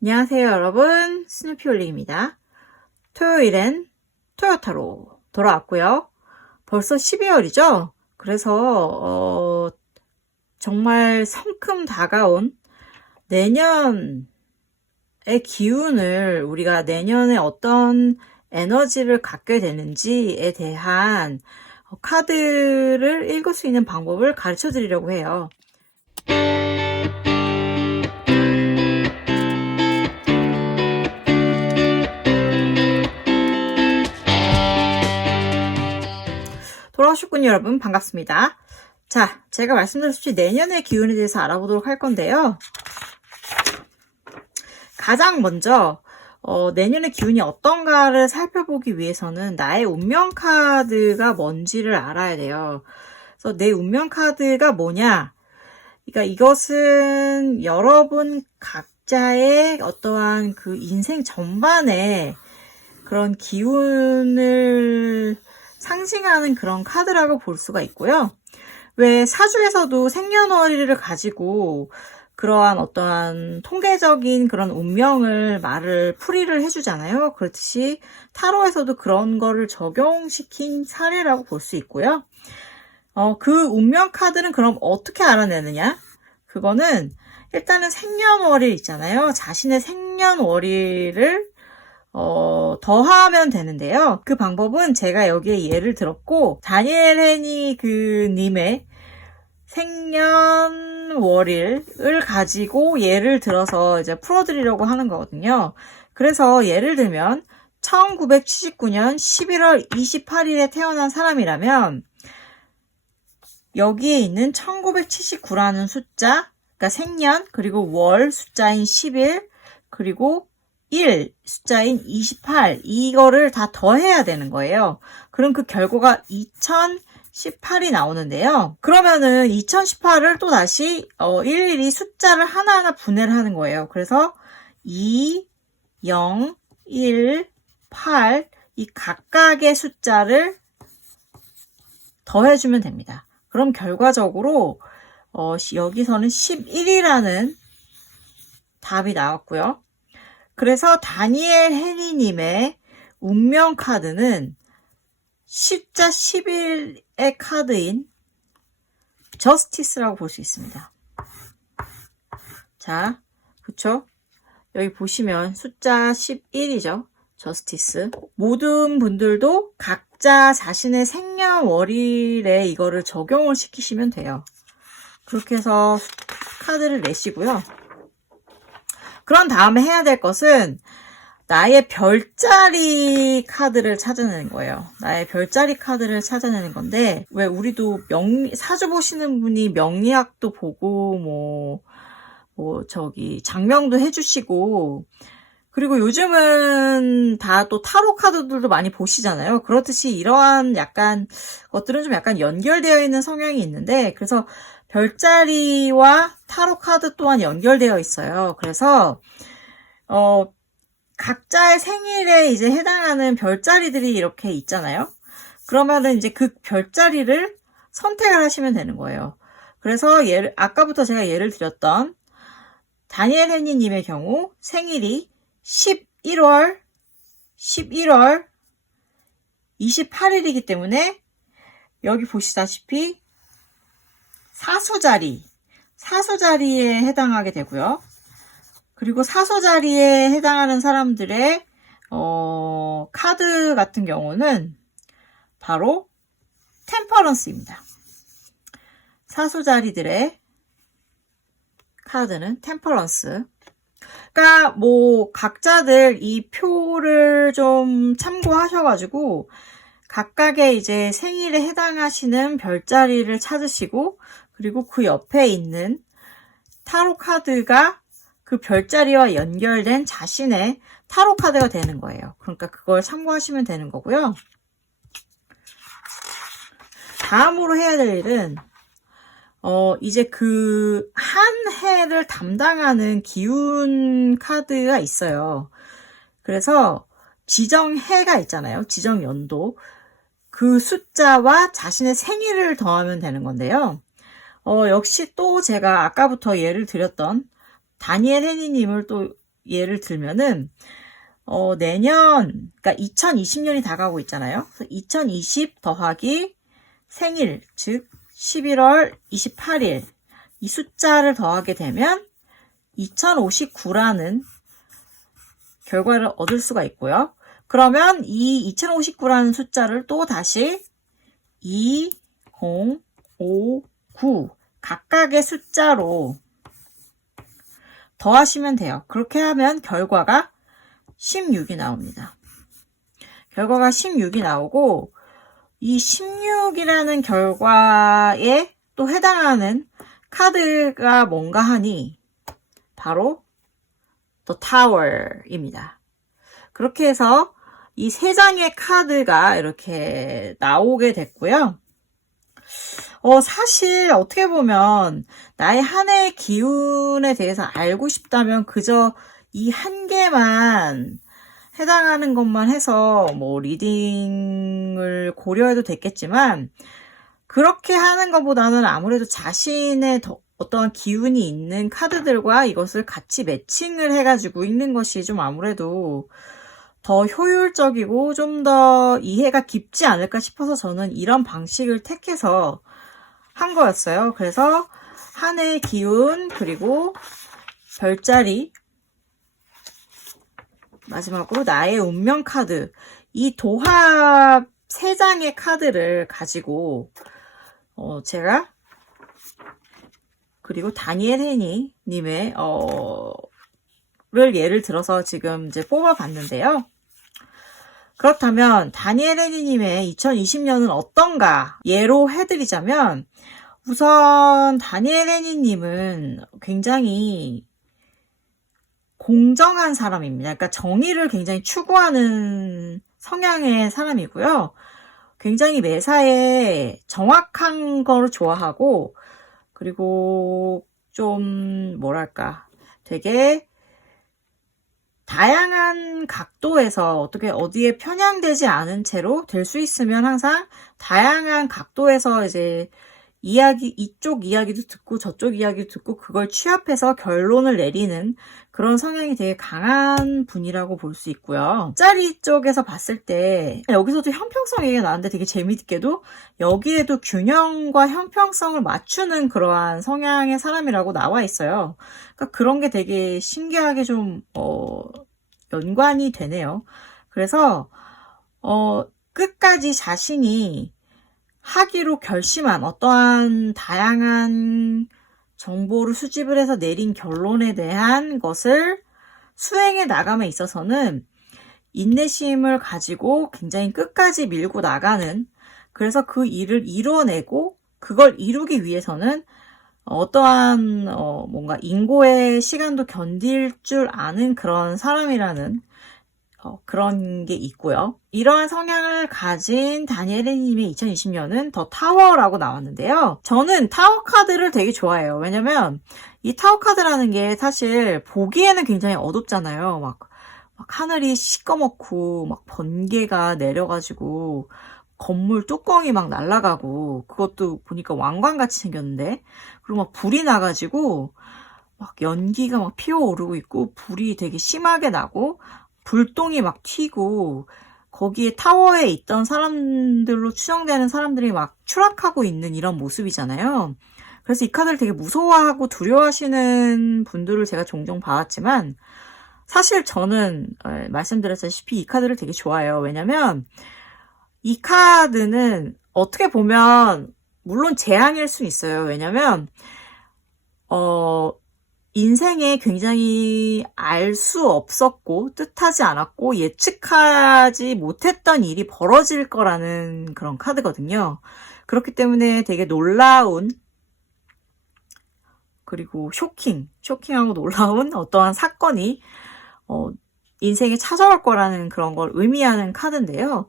안녕하세요 여러분, 스누피올리입니다. 토요일엔 토요타로 돌아왔고요. 벌써 12월이죠? 그래서 정말 성큼 다가온 내년의 기운을, 우리가 내년에 어떤 에너지를 갖게 되는지에 대한 카드를 읽을 수 있는 방법을 가르쳐 드리려고 해요. 돌아오셨군요 여러분, 반갑습니다. 자, 제가 말씀드렸듯이 내년의 기운에 대해서 알아보도록 할 건데요. 가장 먼저 내년의 기운이 어떤가를 살펴보기 위해서는 나의 운명 카드가 뭔지를 알아야 돼요. 그래서 내 운명 카드가 뭐냐? 그러니까 이것은 여러분 각자의 어떠한 그 인생 전반에 그런 기운을 상징하는 그런 카드라고 볼 수가 있고요. 왜 사주에서도 생년월일을 가지고 그러한 어떠한 통계적인 그런 운명을 풀이를 해주잖아요. 그렇듯이 타로에서도 그런 거를 적용시킨 사례라고 볼 수 있고요. 그 운명 카드는 그럼 어떻게 알아내느냐? 그거는 일단은 생년월일 있잖아요. 자신의 생년월일을 더하면 되는데요. 그 방법은 제가 여기에 예를 들었고, 다니엘 헤니 님의 생년월일을 가지고 예를 들어서 이제 풀어드리려고 하는 거거든요. 그래서 예를 들면 1979년 11월 28일에 태어난 사람이라면 여기에 있는 1979라는 숫자, 그러니까 생년, 그리고 월 숫자인 11, 그리고 1 숫자인 28, 이거를 다 더해야 되는 거예요. 그럼 그 결과가 2018이 나오는데요. 그러면은 2018을 또 다시 일일이 숫자를 하나하나 분해를 하는 거예요. 그래서 2, 0, 1, 8, 이 각각의 숫자를 더해주면 됩니다. 그럼 결과적으로 여기서는 11이라는 답이 나왔고요. 그래서 다니엘 헤니님의 운명 카드는 숫자 11의 카드인 저스티스라고 볼 수 있습니다. 자, 그쵸? 여기 보시면 숫자 11이죠. 저스티스. 모든 분들도 각자 자신의 생년월일에 이거를 적용을 시키시면 돼요. 그렇게 해서 카드를 내시고요. 그런 다음에 해야 될 것은 나의 별자리 카드를 찾아내는 거예요. 나의 별자리 카드를 찾아내는 건데, 왜 우리도 사주 보시는 분이 명리학도 보고 장명도 해주시고, 그리고 요즘은 다 또 타로 카드들도 많이 보시잖아요. 그렇듯이 이러한 것들은 좀 약간 연결되어 있는 성향이 있는데, 그래서 별자리와 타로 카드 또한 연결되어 있어요. 그래서 각자의 생일에 이제 해당하는 별자리들이 이렇게 있잖아요. 그러면은 이제 그 별자리를 선택을 하시면 되는 거예요. 그래서 아까부터 제가 예를 드렸던 다니엘 헤니님의 경우 생일이 11월 28일이기 때문에 여기 보시다시피 사수자리에 해당하게 되고요. 그리고 사수자리에 해당하는 사람들의 카드 같은 경우는 바로 템퍼런스입니다. 사수자리들의 카드는 템퍼런스. 그러니까 각자들 이 표를 좀 참고하셔가지고 각각의 이제 생일에 해당하시는 별자리를 찾으시고, 그리고 그 옆에 있는 타로 카드가 그 별자리와 연결된 자신의 타로 카드가 되는 거예요. 그러니까 그걸 참고하시면 되는 거고요. 다음으로 해야 될 일은 이제 그 한 해를 담당하는 기운 카드가 있어요. 그래서 지정해가 있잖아요. 지정연도. 그 숫자와 자신의 생일을 더하면 되는 건데요. 역시 또 제가 아까부터 예를 드렸던 다니엘 헤니님을 또 예를 들면은 내년, 그러니까 2020년이 다가오고 있잖아요. 그래서 2020 더하기 생일, 즉 11월 28일 이 숫자를 더하게 되면 2059라는 결과를 얻을 수가 있고요. 그러면 이 2059라는 숫자를 또 다시 2059 각각의 숫자로 더하시면 돼요. 그렇게 하면 결과가 16이 나옵니다. 결과가 16이 나오고 이 16이라는 결과에 또 해당하는 카드가 뭔가 하니 바로 The Tower입니다. 그렇게 해서 이 세 장의 카드가 이렇게 나오게 됐고요. 사실 어떻게 보면 나의 한 해의 기운에 대해서 알고 싶다면 그저 이 한 개만 해당하는 것만 해서 뭐 리딩을 고려해도 됐겠지만 그렇게 하는 것보다는 아무래도 자신의 어떠한 기운이 있는 카드들과 이것을 같이 매칭을 해가지고 읽는 것이 좀 아무래도 더 효율적이고 좀 더 이해가 깊지 않을까 싶어서 저는 이런 방식을 택해서 한 거였어요. 그래서 한 해의 기운 그리고 별자리 마지막으로 나의 운명 카드 이 도합 3장의 카드를 가지고 제가 그리고 다니엘 헤니 님의 를 예를 들어서 지금 이제 뽑아봤는데요. 그렇다면 다니엘 헤니 님의 2020년은 어떤가 예로 해드리자면 우선 다니엘 헤니 님은 굉장히 공정한 사람입니다. 그러니까 정의를 굉장히 추구하는 성향의 사람이고요. 굉장히 매사에 정확한 거를 좋아하고 그리고 좀 뭐랄까 되게 다양한 각도에서 어디에 편향되지 않은 채로 될 수 있으면 항상 다양한 각도에서 이제 이쪽 이야기도 듣고 저쪽 이야기도 듣고 그걸 취합해서 결론을 내리는 그런 성향이 되게 강한 분이라고 볼 수 있고요. 짤이 쪽에서 봤을 때 여기서도 형평성 얘기가 나왔는데 되게 재미있게도 여기에도 균형과 형평성을 맞추는 그러한 성향의 사람이라고 나와 있어요. 그러니까 그런 게 되게 신기하게 좀 연관이 되네요. 그래서 끝까지 자신이 하기로 결심한 어떠한 다양한 정보를 수집을 해서 내린 결론에 대한 것을 수행해 나감에 있어서는 인내심을 가지고 굉장히 끝까지 밀고 나가는 그래서 그 일을 이뤄내고 그걸 이루기 위해서는 어떠한 뭔가 인고의 시간도 견딜 줄 아는 그런 사람이라는 그런 게 있고요. 이러한 성향을 가진 다니엘님의 2020년은 더 타워라고 나왔는데요. 저는 타워 카드를 되게 좋아해요. 왜냐면 이 타워 카드라는 게 사실 보기에는 굉장히 어둡잖아요. 막 하늘이 시꺼멓고 막 번개가 내려가지고 건물 뚜껑이 막 날아가고 그것도 보니까 왕관같이 생겼는데 그리고 막 불이 나가지고 막 연기가 막 피어오르고 있고 불이 되게 심하게 나고 불똥이 막 튀고 거기에 타워에 있던 사람들로 추정되는 사람들이 막 추락하고 있는 이런 모습이잖아요. 그래서 이 카드를 되게 무서워하고 두려워하시는 분들을 제가 종종 봐왔지만 사실 저는 말씀드렸다시피 이 카드를 되게 좋아해요. 왜냐면 이 카드는 어떻게 보면 물론 재앙일 수 있어요. 왜냐면 인생에 굉장히 알 수 없었고 뜻하지 않았고 예측하지 못했던 일이 벌어질 거라는 그런 카드거든요. 그렇기 때문에 되게 놀라운 그리고 쇼킹하고 놀라운 어떠한 사건이 인생에 찾아올 거라는 그런 걸 의미하는 카드인데요.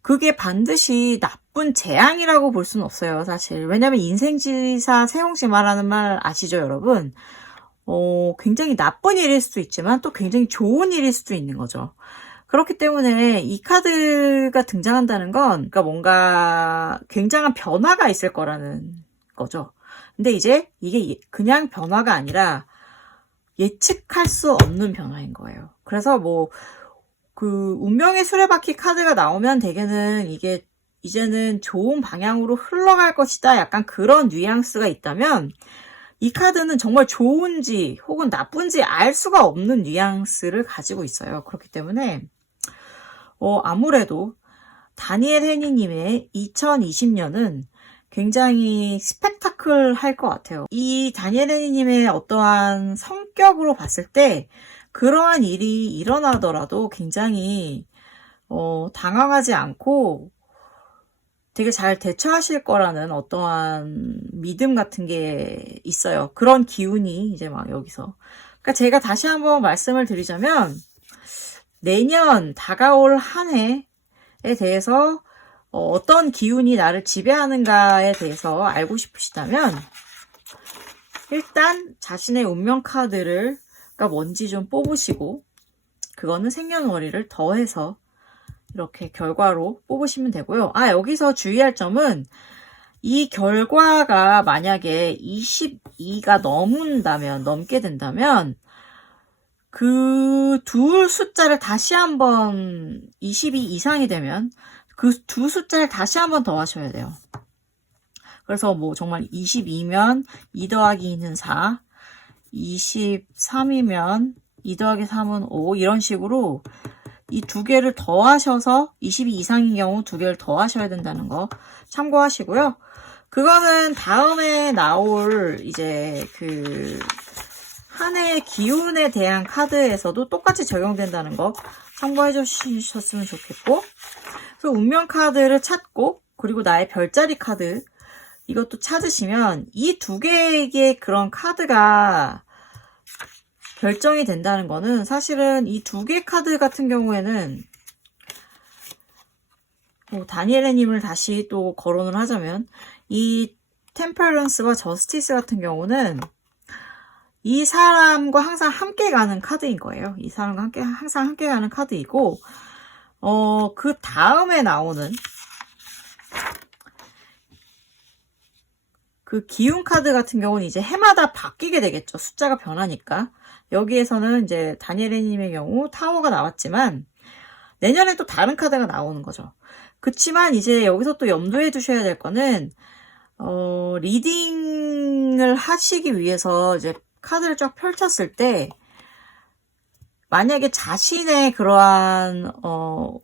그게 반드시 나쁜 재앙이라고 볼 수는 없어요, 사실. 왜냐면 인생지사 세홍시 말하는 말 아시죠, 여러분? 굉장히 나쁜 일일 수도 있지만 또 굉장히 좋은 일일 수도 있는 거죠. 그렇기 때문에 이 카드가 등장한다는 건 그러니까 뭔가 굉장한 변화가 있을 거라는 거죠. 근데 이제 이게 그냥 변화가 아니라 예측할 수 없는 변화인 거예요. 그래서 뭐 그 운명의 수레바퀴 카드가 나오면 대개는 이게 이제는 좋은 방향으로 흘러갈 것이다. 약간 그런 뉘앙스가 있다면 이 카드는 정말 좋은지 혹은 나쁜지 알 수가 없는 뉘앙스를 가지고 있어요. 그렇기 때문에 아무래도 다니엘 헤니님의 2020년은 굉장히 스펙타클 할 것 같아요. 이 다니엘 헤니님의 어떠한 성격으로 봤을 때 그러한 일이 일어나더라도 굉장히 당황하지 않고 되게 잘 대처하실 거라는 어떠한 믿음 같은 게 있어요. 그런 기운이 이제 막 여기서. 그러니까 제가 다시 한번 말씀을 드리자면 내년 다가올 한 해에 대해서 어떤 기운이 나를 지배하는가에 대해서 알고 싶으시다면 일단 자신의 운명 카드를 뭔지 좀 뽑으시고 그거는 생년월일을 더해서 이렇게 결과로 뽑으시면 되고요. 여기서 주의할 점은 이 결과가 만약에 22가 넘게 된다면 그 두 숫자를 다시 한번 22 이상이 되면 그 두 숫자를 다시 한번 더 하셔야 돼요. 그래서 뭐 정말 22면 2 더하기 2는 4, 23이면 2 더하기 3은 5 이런 식으로 이 두 개를 더 하셔서 22 이상인 경우 두 개를 더 하셔야 된다는 거 참고하시고요. 그거는 다음에 나올 이제 그 한 해의 기운에 대한 카드에서도 똑같이 적용된다는 거 참고해 주셨으면 좋겠고, 그래서 운명 카드를 찾고 그리고 나의 별자리 카드 이것도 찾으시면 이 두 개의 그런 카드가 결정이 된다는 거는 사실은 이 두 개 카드 같은 경우에는 다니엘님을 다시 또 거론을 하자면 이 템퍼런스와 저스티스 같은 경우는 이 사람과 항상 함께 가는 카드인 거예요. 이 사람과 항상 함께 가는 카드이고 그 다음에 나오는 그 기운 카드 같은 경우는 이제 해마다 바뀌게 되겠죠. 숫자가 변하니까. 여기에서는 이제 다니엘님의 경우 타워가 나왔지만 내년에 또 다른 카드가 나오는 거죠. 그치만 이제 여기서 또 염두에 두셔야 될 거는 리딩을 하시기 위해서 이제 카드를 쫙 펼쳤을 때 만약에 자신의 그러한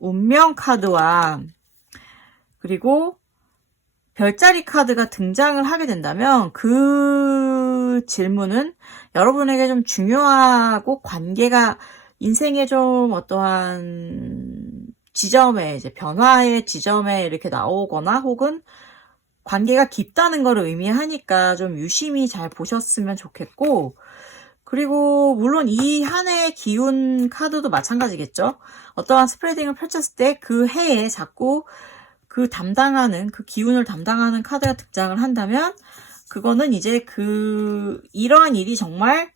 운명 카드와 그리고 별자리 카드가 등장을 하게 된다면 그 질문은 여러분에게 좀 중요하고 관계가 인생의 좀 어떠한 지점에 이제 변화의 지점에 이렇게 나오거나 혹은 관계가 깊다는 걸 의미하니까 좀 유심히 잘 보셨으면 좋겠고, 그리고 물론 이 한 해의 기운 카드도 마찬가지겠죠. 어떠한 스프레딩을 펼쳤을 때 그 해에 자꾸 그 기운을 담당하는 카드가 등장을 한다면 그거는 이제 이러한 일이 정말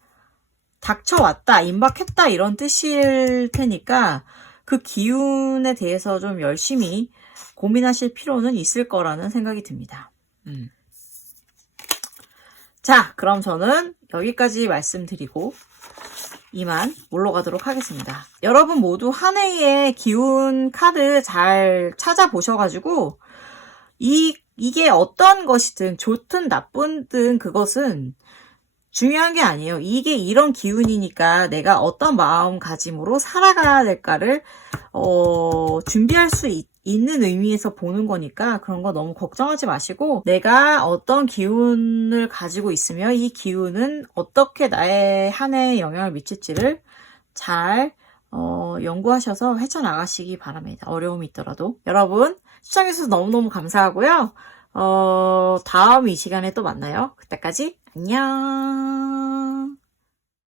닥쳐왔다, 임박했다 이런 뜻일 테니까 그 기운에 대해서 좀 열심히 고민하실 필요는 있을 거라는 생각이 듭니다. 자, 그럼 저는 여기까지 말씀드리고 이만 물러가도록 하겠습니다. 여러분 모두 한 해의 기운 카드 잘 찾아보셔가지고 이게 어떤 것이든 좋든 나쁘든 그것은 중요한 게 아니에요. 이게 이런 기운이니까 내가 어떤 마음가짐으로 살아가야 될까를 준비할 수 있는 의미에서 보는 거니까 그런 거 너무 걱정하지 마시고 내가 어떤 기운을 가지고 있으며 이 기운은 어떻게 나의 한 해에 영향을 미칠지를 잘 연구하셔서 헤쳐나가시기 바랍니다. 어려움이 있더라도. 여러분 시청해주셔서 너무너무 감사하고요. 다음 이 시간에 또 만나요. 그때까지 안녕.